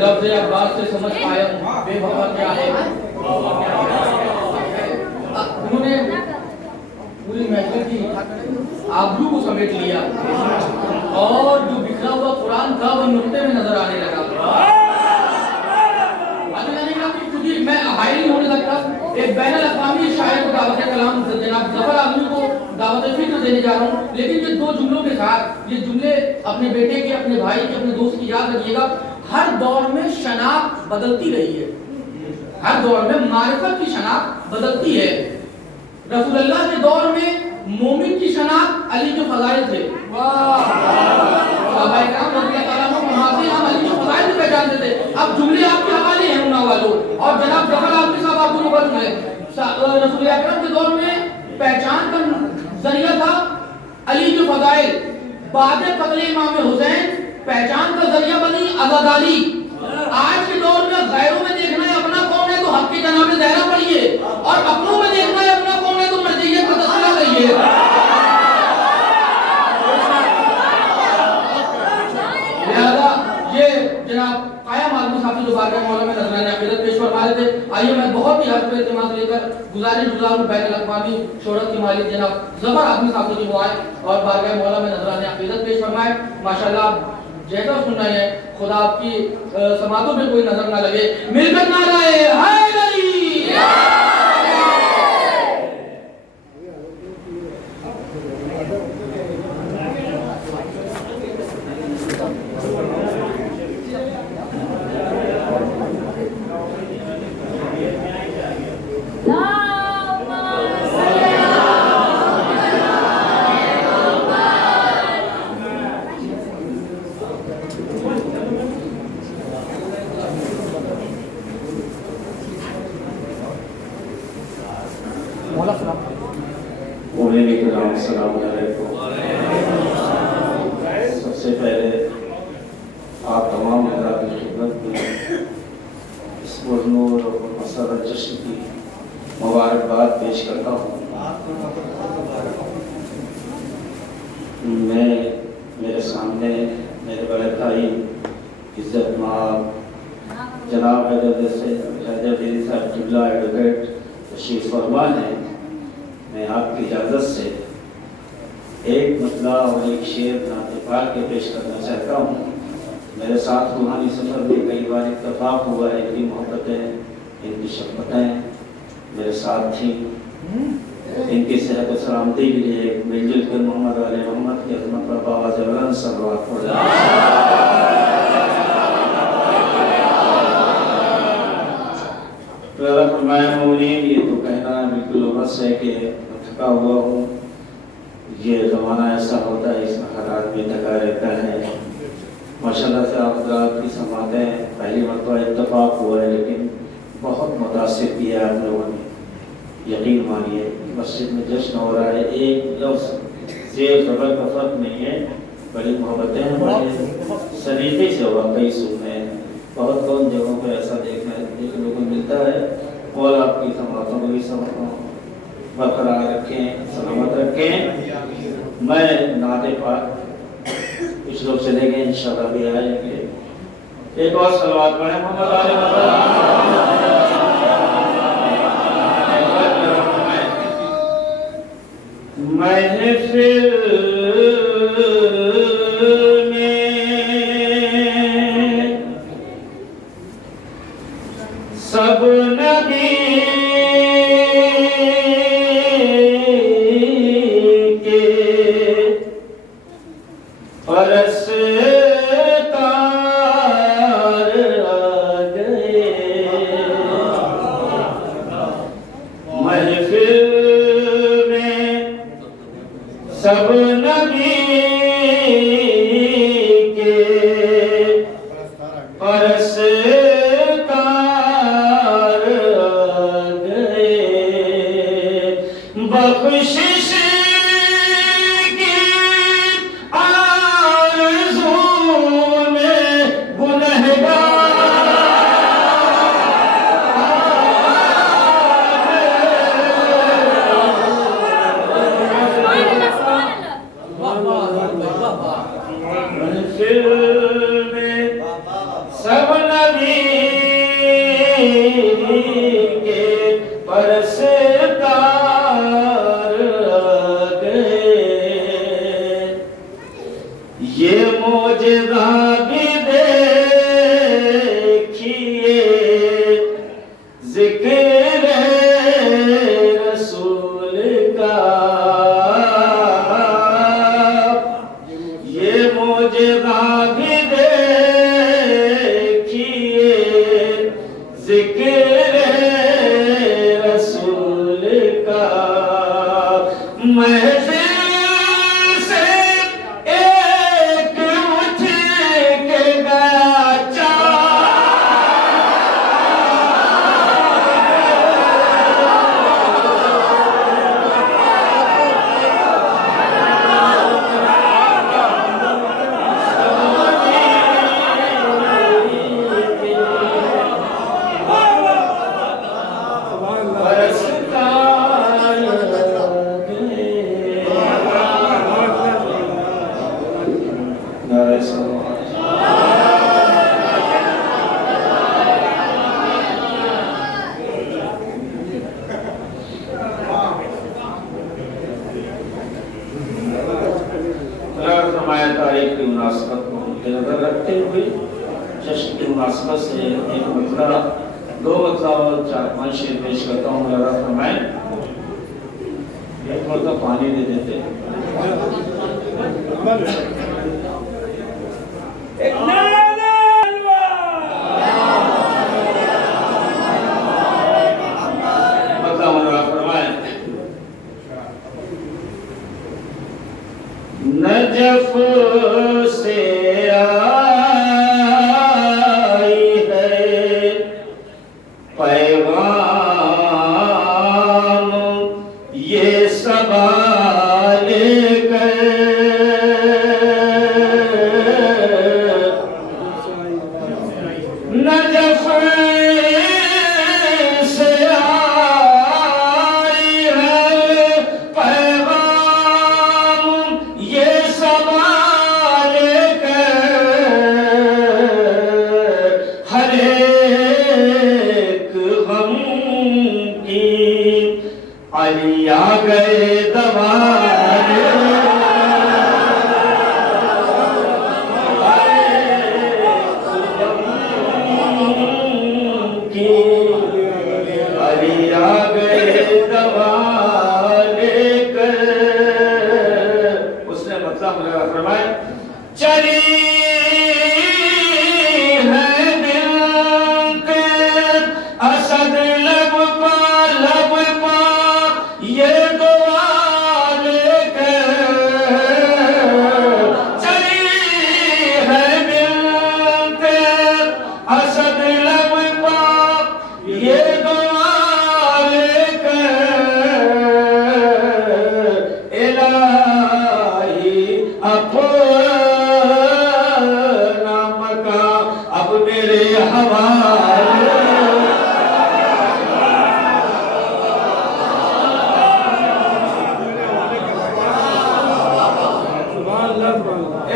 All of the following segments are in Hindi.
लफ्ज़ अब्बास से समझ पाया हूँ बेवफा क्या है। उन्होंने पूरी महफिल की आबरू को समेट लिया और जो बिखरा हुआ कुरान था वो नुक्ते में नजर आने लगा। मैं हाई नहीं होने लगता। एक बैनुल अक़वामी शायर को दावत कलाम जनाब ज़फ़र आज़मी को दावत फिक्र देने जा रहा हूँ, लेकिन ये दो जुमलों के साथ, ये जुमले अपने बेटे के, अपने भाई के, अपने दोस्त की याद रखिएगा। हर दौर में शनाख्त बदलती रही है, हर दौर में मारिफत की शनाख्त बदलती है। रसूलुल्लाह के दौर में मोमिन की शनाख्त अली के फज़ाइल थे। सहाबाए किराम रज़ियल्लाहु ताला अन्हुम हम अली के फज़ाइल से पहचानते थे। अब जुमले आपके हवाले हैं उन्ना वालों, और जनाब ज़फ़र आज़मी साहब आपको नौबत में रसूल अकरम के दौर में पहचान का जरिया था अली के फज़ाइल। बाद कत्ल इमाम हुसैन पहचान का जरिया बनी आज़ादी। आज के दौर में गैरों में देखना है अपना कौन है तो हक के जनाब ज़हरा पढ़िए, और अपनों में देखना है अपना कौन है तो मर्जियत का तस्करा करिए। लिहाजा ये जनाब कायम आदमी साहब जो बारगाह मौला में नजराना अक़ीदत पेश फरमा रहे थे। आइए मैं बहुत ही हर्ष पे इत्मीनान लेकर गुज़ारिश गुज़ारूं बैनुल अक़वामी शोहरत के मालिक जनाब ज़फ़र आज़मी साहब को वो आए और बारगाह मौला में नजराना अक़ीदत पेश फरमाए। माशाअल्लाह जैसा सुनना है खुदा आपकी समातों में कोई नजर ना लगे। मिलकर नाराए हैदरी सबसे पहले आप तमाम हज़रात की खिदमत में इस पुरनूर और मसरत जश्न की मुबारकबाद पेश करता हूँ। मैं मेरे सामने मेरे बड़े भाई इज़्ज़त माब जनाब हैदर साहब किबला एडवोकेट तशरीफ़ फरमा हैं। मैं आपकी इजाज़त से एक मतला और एक शेर नाते पाक के पेश करना चाहता हूँ। मेरे साथ रूहानी सफ़र में कई बार इत्तफाक हुआ है, इनकी मोहब्बतें, इनकी शफ़क़तें मेरे साथ थी। इनकी सेहत और सलामती के लिए मिलजुल कर मोहम्मद आले मोहम्मद की अज़मत पर बाबा जलाल सल्लल्लाहु अलैहि वसल्लम ये तो कहना बिल्कुल बस है कि थका हुआ हूँ। ये ज़माना ऐसा होता है, इसमें हर आदमी थका रहता है। माशाल्लाह से आप की समातें पहली मरतबा इत्तफाक हुआ है, लेकिन बहुत मुतासिर किया आप लोगों ने। यकीन मानिए मस्जिद में जश्न हो रहा है, एक लफ्ज़ ज़ेर ज़बर का फ़र्क नहीं है। बड़ी मोहब्बतें हैं, बड़े सलीक़े से वाकई सुनने हैं। बहुत कम जगहों पर ऐसा देखने को मिलता है। और आपकी समातों को भी बरकरार रखें, सलामत रखें। मैं नाते पाक कुछ लोग चले गए, इंशाअल्लाह भी आएंगे। एक और सलवात पढ़ें मोहम्मद आले महफिल में सब नबी सब नबी के परस्तार गए। बख्शिश की आरज़ू में गुनहगार सब नबी के परस्तार गए। ये मौजज़ा भी देखिए, ज़िक्र रसूल का। ये मौजज़ा भी देखिए, ज़िक्र रसूल का। महज़िल से एक उठ के गया तारीख की मुनासबत को नजर रखते हुए जश्न की मुनासबत से एक मतला, दो मतला और 4-5 शेर पेश करता हूँ। मेरा फरमाएं, एक मतलब पानी दे देते। नजफ से आई है पैगाम, ये सबा लेकर। नजफ से आई है पैगाम, ये सबा लेकर। हर एक गम की अली आ गए दवाने। अली आ गए दवा लेकर। उसने मतलब मेरा फरमाया, चली है दिल के असद लब पा ये दुआ लेकर। चली है दिल के असद लब पा ये दुआ लेकर। इलाही अपना मका अब मेरे हवाले।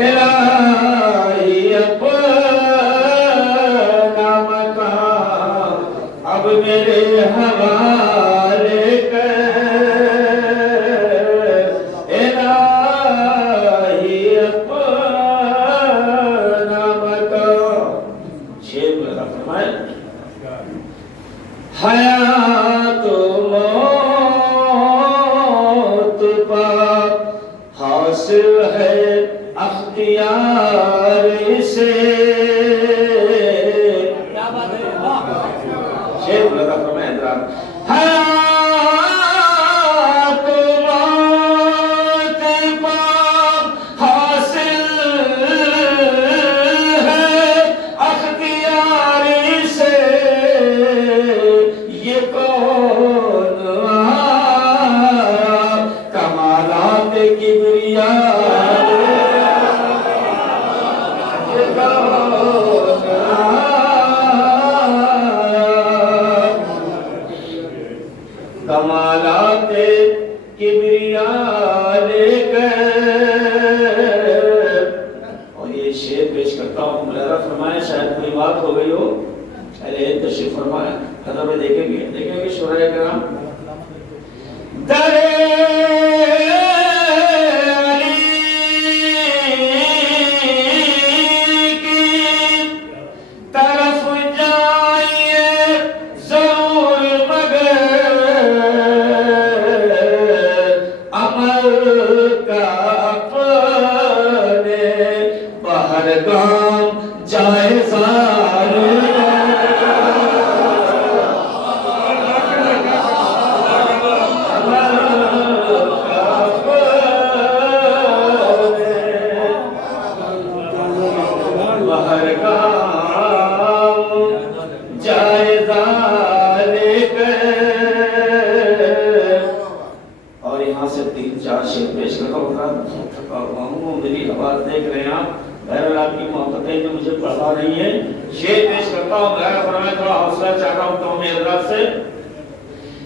इलाही अपना मका अब मेरे हवाले कर। इलाही अपना मका। शेर मेरा फरमाए, हयात मौत पर हासिल है अख्तियार से। शेर लगा फरमाए, हयात मौत पर हासिल है अख्तियार से। ये कौन कमालात किबरिया। कमालाते किबरिया लेकर। और ये शेर पेश करता हूँ। मुलाजा फरमाए, शायद कोई बात हो गई हो, पहले तशरीफ फरमाए। कदम में देखेंगे शुरा कराम दरे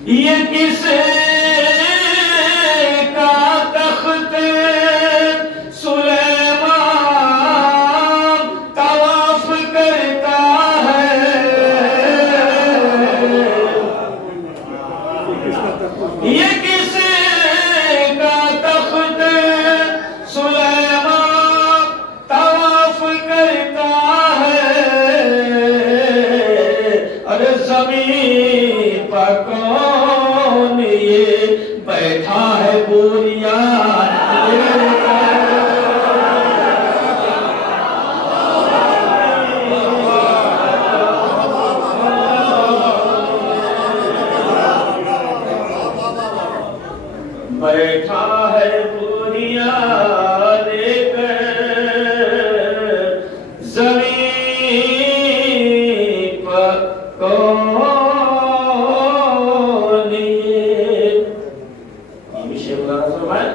ये किस का तख्त सुलेमान तवाफ करता है। ये किस का तख्त सुलेमान तवाफ करता है। अरे जमीन पर कौन ये बैठा है बोरिया बैठा है बोरिया लेकर जमीन पर कौन ये विषय बुलाना फरमाए।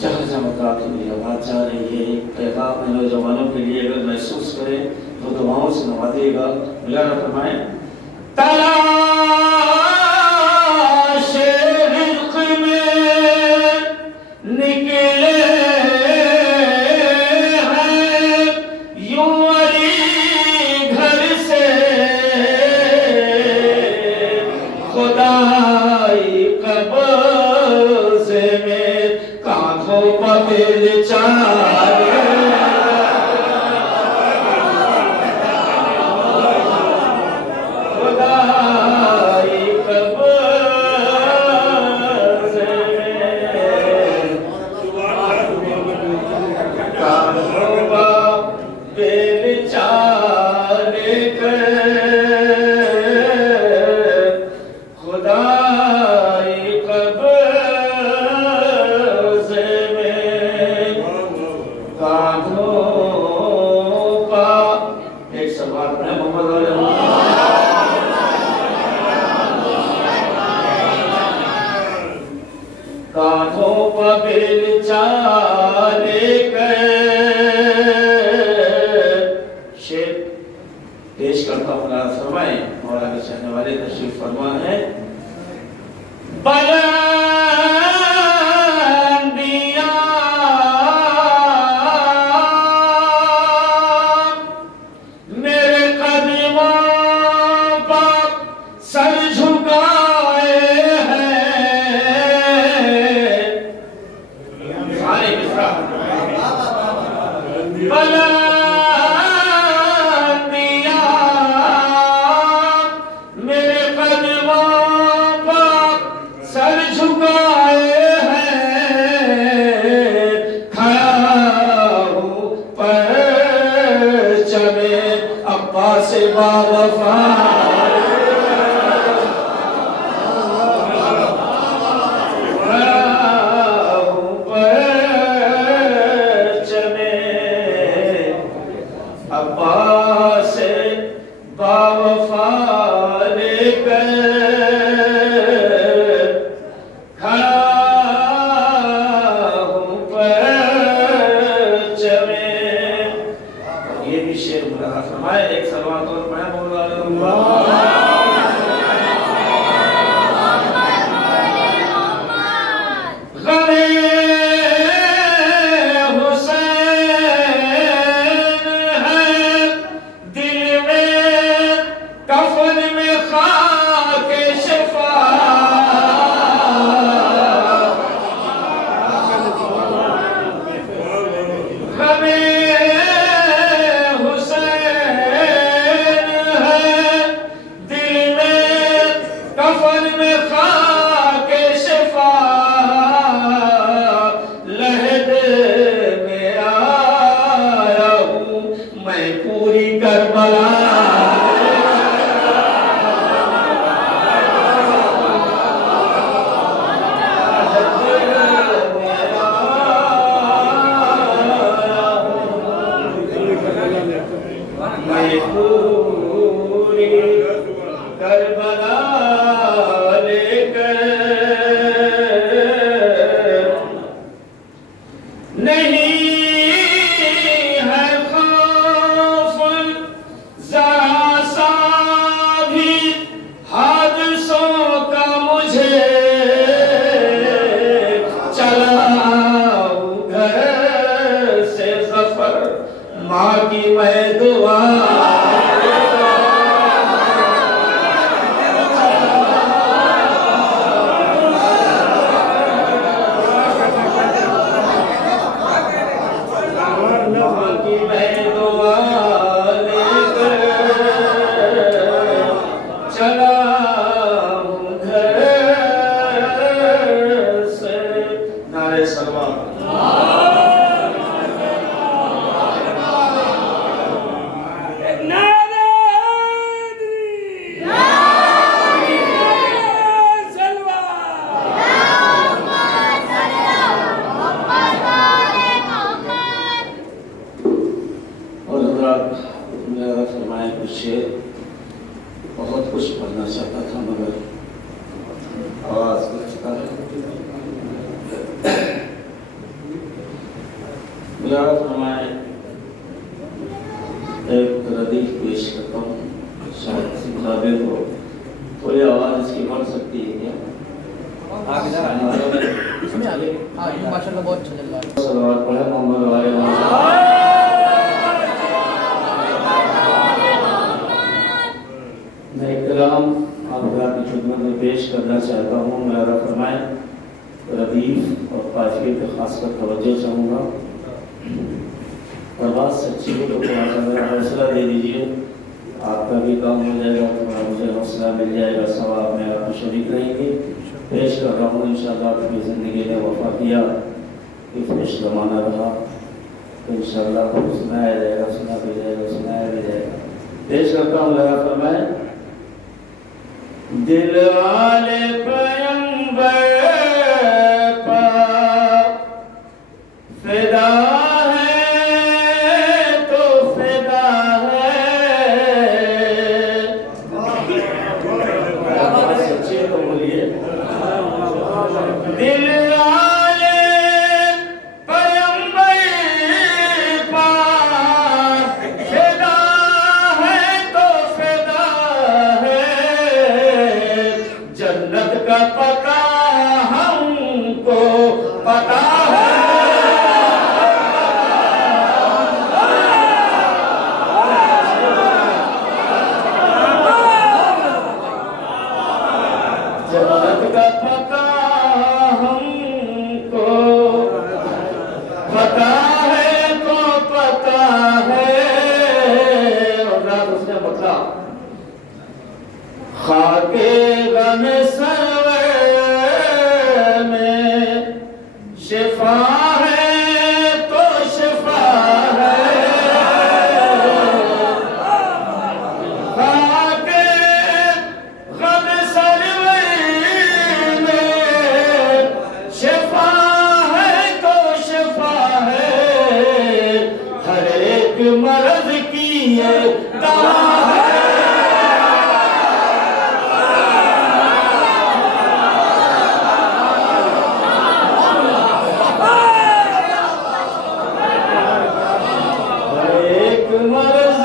जहाँ जहाँ मकाम की आवाज जा रही है पैगाम है नौजवानों के लिए, अगर महसूस करें तो दुआओं से नवाजेगा। बुलाना फरमाए तलाश रिज़्क़ में निकले हैं यूं अली घर से खुदाई कब्ज़े में कांधों पर बेचारे खुदाई कब्ज़े में कांधों पर बेचारे खुदाई कब्ज़े में कांधों पर एक सवाल है मोहम्मद कांधों पर बेचारे शेर पेश करता हूँ फरमाए मौला के चाहने वाले तशरीफ फरमा है। बुलंदियां मेरे कदमों पर सर झुकाए हैं। सारे मिसरा बुलंदियां मेरे कदमों नारे सलवा। मेरा फरमाए कुछ शेर, बहुत कुछ पढ़ना चाहता था मगर आवाज बचता है। मेरा फरमाए एक रदीफ पेश करता हूँ, शायद काबिल हो। थोड़ी आवाज इसकी बढ़ सकती है क्या? माशाल्लाह बहुत अच्छा चल रहा है। सलवात पढ़े मोहम्मद वाले मैं इकराम आपकी खिदमत में पेश करना चाहता हूँ। मेरा फरमाए रदीफ और काफिये पे खासकर तवज्जो चाहूँगा। और बात सच्ची हो तो थोड़ा सा मेरा हौसला दे दीजिए, आपका भी काम हो जाएगा, थोड़ा मुझे हौसला मिल जाएगा, सवाब में आप शरीक रहेंगे। पेश कर रहा हूँ इंशाअल्लाह। अपनी ज़िंदगी में वफा किया कि फ्रेश ज़माना रहा तो इंशाअल्लाह सुनाया जाएगा, सुना भी जाएगा, सुनाया भी जाएगा। पेश करता हूँ। मेरा फरमाए दिल वाले पैगंबर पर फिदा है तो फिदा है। सच्चे तो बोलिए। दिल वाले पैगंबर पर फिदा है तो फिदा है। जन्नत का पता हमको पता है। जन्नत का पता हमको पता है तो पता है। और रात उसने बता खाके गम सरवर में शिफा है तो शिफा है। खाके गम सरवर में शिफा है तो शिफा है। हर एक मर्ज की ये दवा है। मर्ज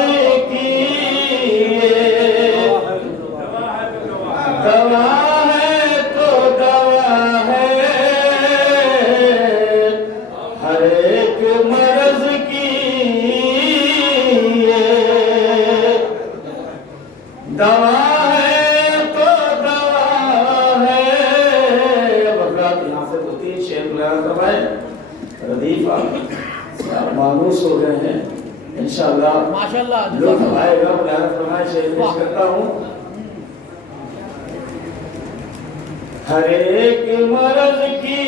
की दवा है तो दवा है। हर एक मर्ज की दवा है तो दवा है। बकरात यहाँ से होती है। शेर करवाए रदीफ आप मानूस हो गए हैं इंशाअल्लाह। माशाल्लाह लुत्फ आएगा। मैं फरमाइश पेश करता हूँ। हर एक मर्ज की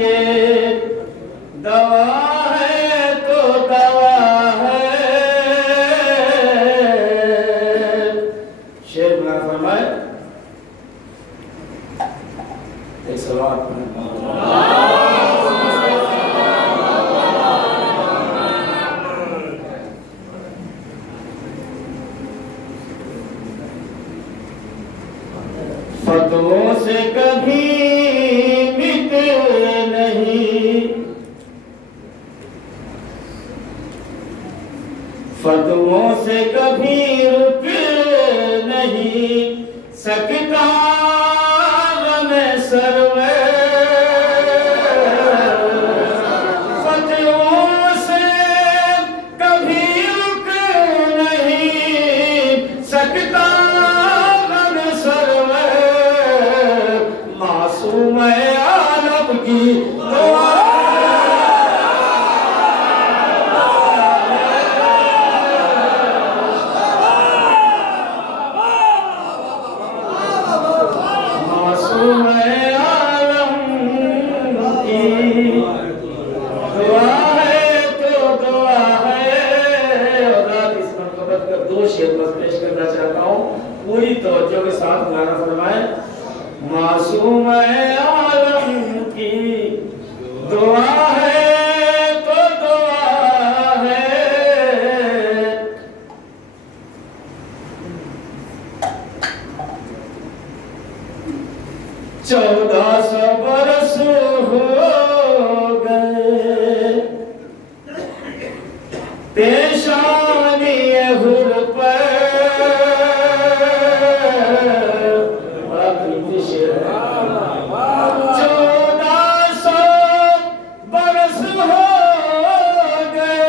ये दवा है तो दवा है। शेर मैं फरमाए एक सवाल फतवों से कभी मिटे नहीं, फतवों से कभी रुक नहीं सकता मैं सरवे। फतवों से कभी रुक नहीं सकता मासूम आलम की दुआ। मासूम आलम दुआ है तो दुआ है। और रात इस मरतबत का 2 शेर बस पेश करना चाहता हूँ, पूरी तवज्जो के साथ गाना फरमाए। मासूम आलम की दुआ है तो दुआ है। 1400 बरस हो गए पेशानी हुर पर। बड़ा कीमती शेर है। 1400 बरस हो गए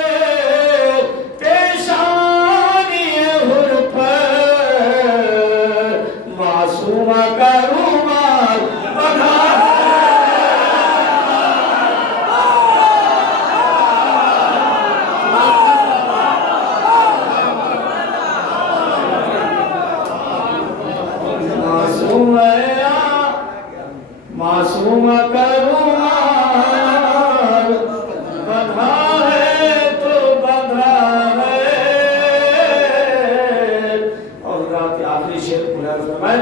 पेशानी हुर पर। मासूमा का रुमाल बंधा मासूम का रुमाल बंधा है तो बंधा है। और रात के आखिरी शेर पूरा फरमाए।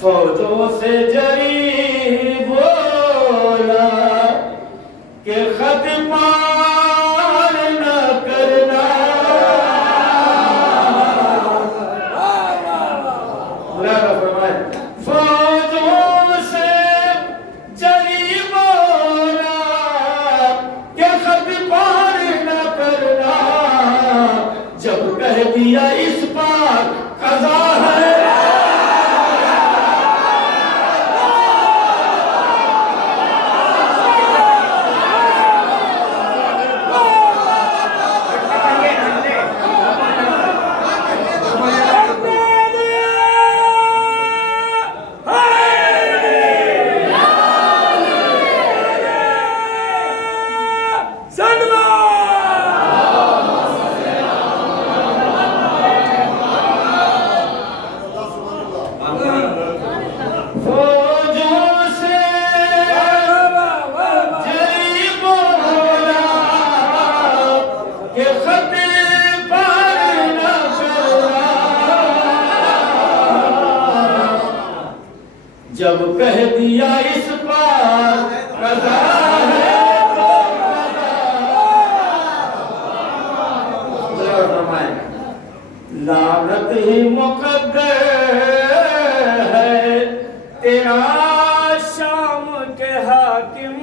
फौजों से जरी बोला कि खत पार न करना। पूरा फरमाए। फौजों से जरी बोला कि खत पार न करना। जब कह दिया इस पार कज़ा है। जब कह दिया इस पार कज़ा है तो कज़ा। लानत ही मुक़द्दर है तेरा शाम के हाकिम।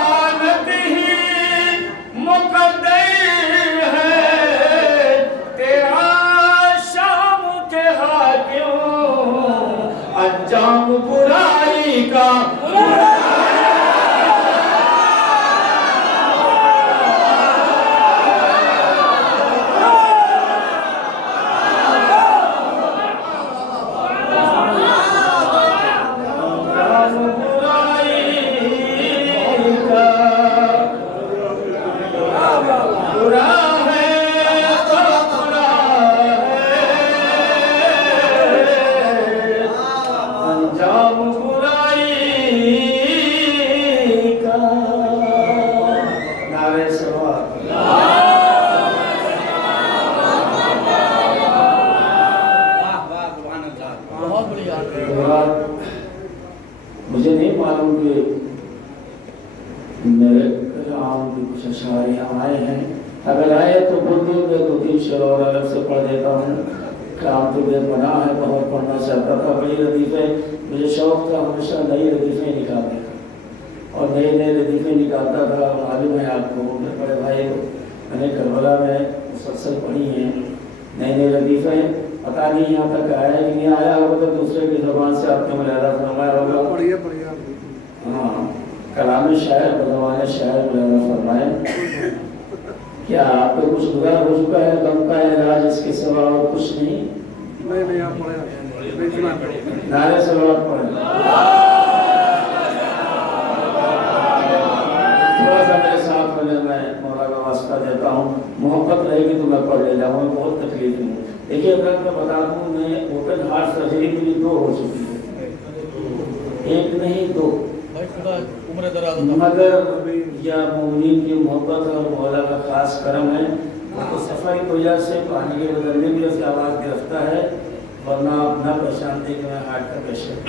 लानत ही मुक़द्दर अंजाम बुराई का। मुझे नहीं मालूम कि मेरे आम की कुछ अशारे आए हैं। अगर आए तो बुद्धि में 2-3 शेर और अलग से पढ़ देता हूँ। काम तो बेद बना है, बहुत पढ़ना चाहता था। बड़ी रदीफ़े मुझे शौक़ था हमेशा नई रदीफ़े निकालने का, और नई नई रदीफ़े निकालता था। मालूम है आपको, मेरे बड़े भाई मैंने करबला में मुसलसल पढ़ी हैं नई नई रदीफ़े। पता नहीं यहाँ तक आया कि नहीं आया होगा, तो दूसरे की ज़बान से आपने मुलादा फरमाया होगा। हाँ, कलाम शायर बज़बान शायर मुलादा फरमाए। क्या आपको कुछ गुज़ार हो चुका है? गम का इलाज इसके सिवा और कुछ नहीं। नहीं आप पढ़े नारे से बात पढ़े। थोड़ा सा मेरे साथ में मैं मौला का वास्ता देता हूँ। मोहब्बत रहेगी तो मैं पढ़ ले जाऊँगा, बहुत तकलीफ है। देखिए अगर मैं बता दूं, मैं ओपन हार्ट सर्जरी मेरी 2 हो चुकी है, 1 नहीं 2, मगर या मोमिन की मोहब्बत और मौला का खास करम है, तो सफाई की वजह से पानी के बदलने में से आवाज़ गिरफ्ता है, वरना आप न पहचानते कि मैं हार्ट का पेशेंट।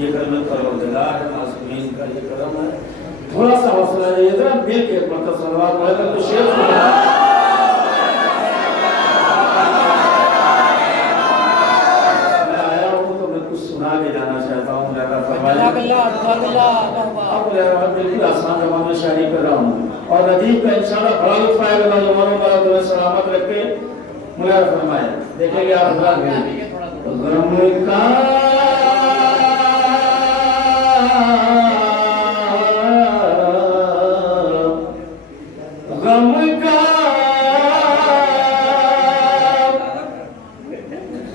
ये करम परवरदिगार है, मासूमीन का ये करम है। थोड़ा सा हौसला चाहिए था, मिल के मतलब सलवार पढ़कर तो शेर मैं आया हूँ तो मैं कुछ सुना के जाना चाहता हूँ। बिल्कुल आसान जबान में शायरी कर रहा हूँ और नदीम का इंशाल्लाह बड़ा लुत्फ आएगा। नौजवानों का तुम्हें सलामत रखे, मुझे फरमाए। देखेंगे आप गम का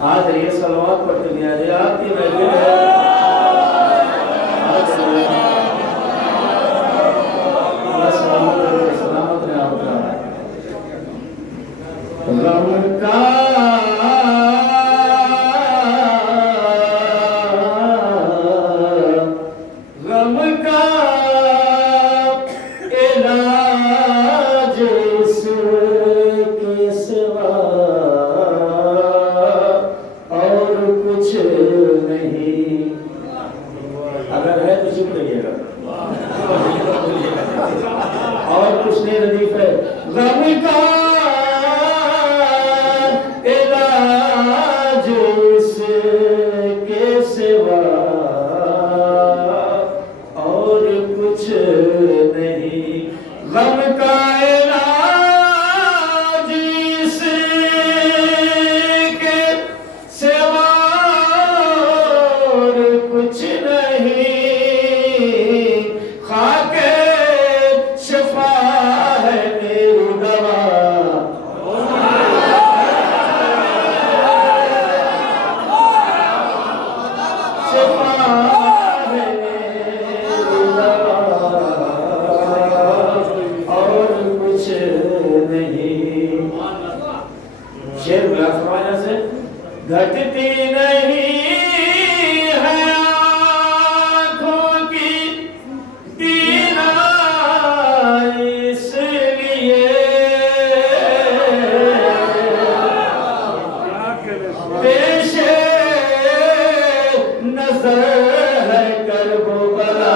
आज ये सलवात पढ़ते दिया जाए आपकी महफिल है। सलामत रहे आपका गम का इलाज इसके सिवा और कुछ नहीं। अगर है तो चुप रहिएगा और कुछ नहीं रदीफ है। गम का इलाज इसके सिवा और कुछ नहीं। गम का इलाज इसके सिवा और कुछ नहीं। खाके शिफा है मेरी दवा, शिफा है मेरी दवा और कुछ नहीं। शेर मिला फरमाया से घटती नहीं है आँखों की दीना इसलिए पेशे नजर है करबो बला।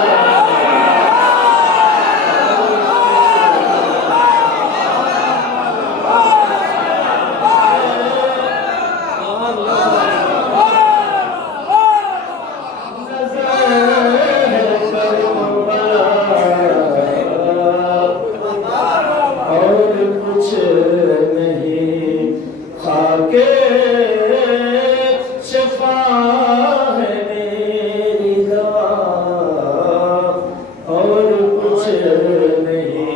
और कुछ नहीं। खाके शिफा है मेरी दवा और कुछ नहीं।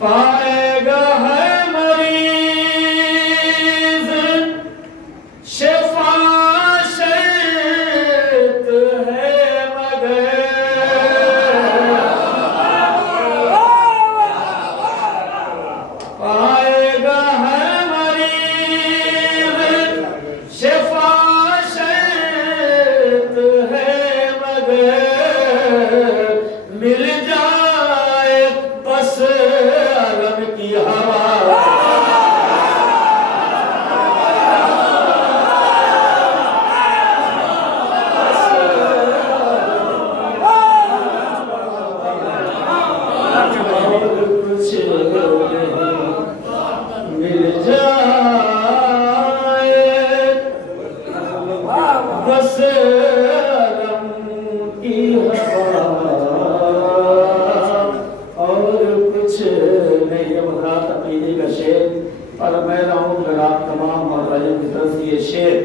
पाएगा है मरीज शिफा शर्त है मगर पाएगा है मरीज शिफा शर्त है मगर मिल जाए बस अलम की हवा। कुछ मिल जाए बस अलम की हवा और कुछ नहीं। वज़ात अक़ीदे का शेर और मैं रहूँ अगर आप तमाम मौलाना की तरफ से ये शेर।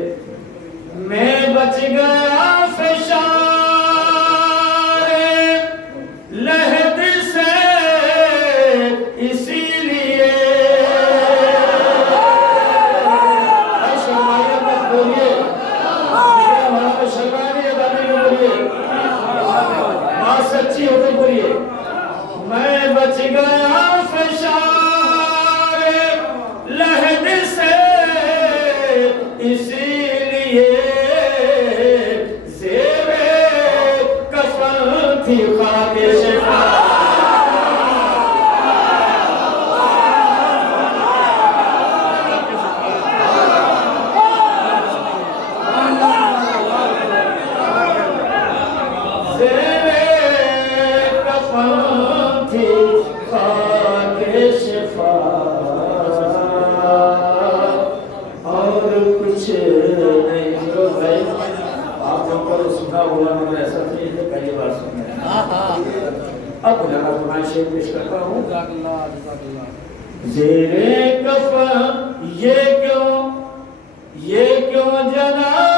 मैं बच गया फ़िशारे लहद से इसीलिए शर्माइए मत बोलिए, शर्माइए बोलिए, बात सच्ची हो तो बोलिए। मैं बच गया फ़िशारे लहद से इंशाअल्लाह कुरान शरीफ पेश करता हूँ। ज़ेरे कफ़न ये क्यों जना